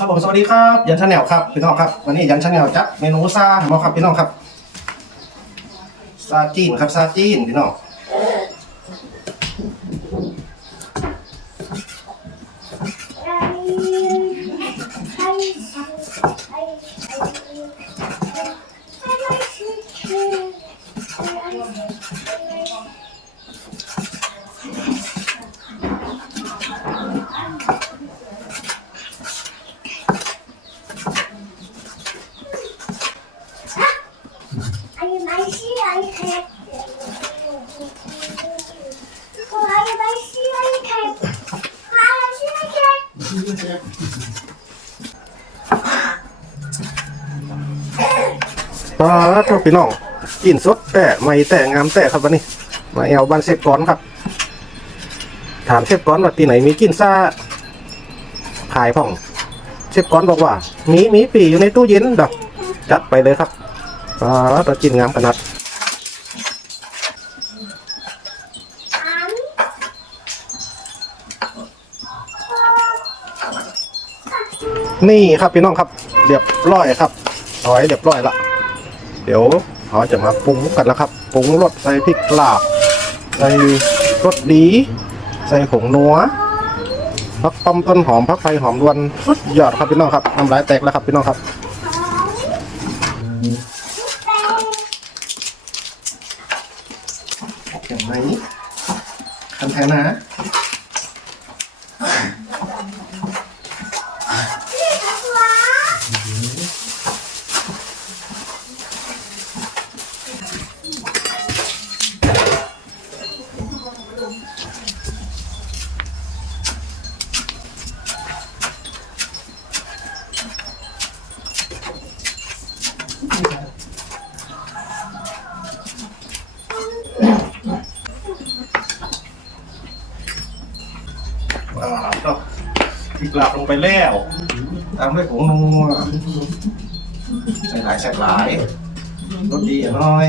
ครับผมสวัสดีครับยันชาแนลครับพี่น้องครับวันนี้ยันชาแนลจัดเมนูซาหมอครับพี่น้องครับซาจีนครับซาจีนพี่น้อง ปลาครับพี่น้องกินสดแต่ไม่แต่งามแต่ครับวันนี้ มาแอวบ้านเชฟก้อนครับ ถามเชฟก้อนว่าที่ไหนมีกินซ่าขายพ่อง เชฟก้อนบอกว่า มีมีปีอยู่ในตู้เย็นดอกจัดไปเลยครับปลาตัวกินงามขนาด นี่ครับพี่น้องครับเรียบร้อยครับร้อยเรียบร้อยละเดี๋ยวเราจะมาปรุงกันแล้วครับปรุงรสใส่พริกลาบใส่รสดี ใส่ผงนัวพักต้มต้นหอมพักไฟหอมรวนสุดยอดครับพี่น้องครับน้ำลายแตกแล้วครับพี่น้องครับ อย่างไรคันแทนนะ พริกลับลงไปแล้วตามด้วยผงนัวใส่หลายใส่หลายรสดีอะน้อย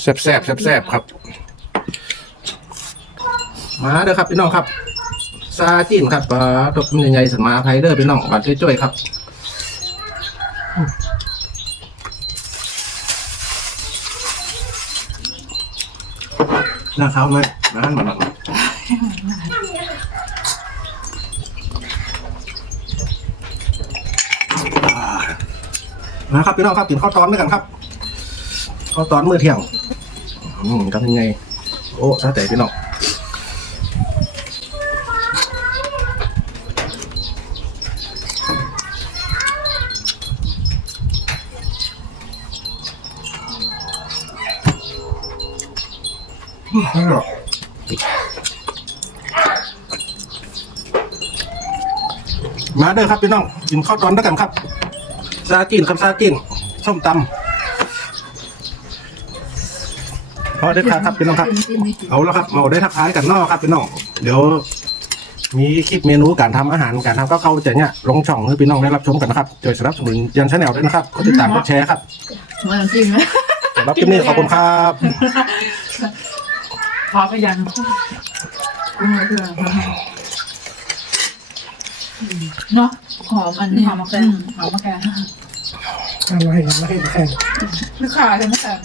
แซ่บแซ่บแซ่บแซ่บครับ มาเด้อครับพี่น้องครับ ซาจีนครับปลาตกใหญ่ๆสันมาไพเดอร์พี่น้องบาดจ้อยๆครับน่าเข้าไหมมาหันมาหน่อ ยมาครับพี่น้องครับกินข้าวตอนด้วยกันครับข้าวตอนมื้อเที่ยงอืมทำยังไง โอ้ซาแต่พี่น้องมาเด้อครับพี่น้องกินข้าวตอนด้วยกันครับ ซาจีนครับซาจีนส้มตำพอได้ครับครับพี่น้องครับ เอาแล้วครับเราได้ทักทายกันเนอกครับพี่น้องเดี๋ยว มีคลิปเมนูการทำอาหารการทำก็เข้าวจะเนี่ยลงช่องให้พี่น้องได้รับชมกันนะครับช่วยสนับสนุนยันชาแนลด้วยนะครับกดติดตามกดแชร์ครับมันจริงไหมสำหรับคลิปนี้ขอบคุณครับพอไปยังอืมเพื่อน เนาะหอมอันนี้หอมมะแขงหอมมะแขงอะไรอะไรแข่งไม่ขาดเลยมะแขง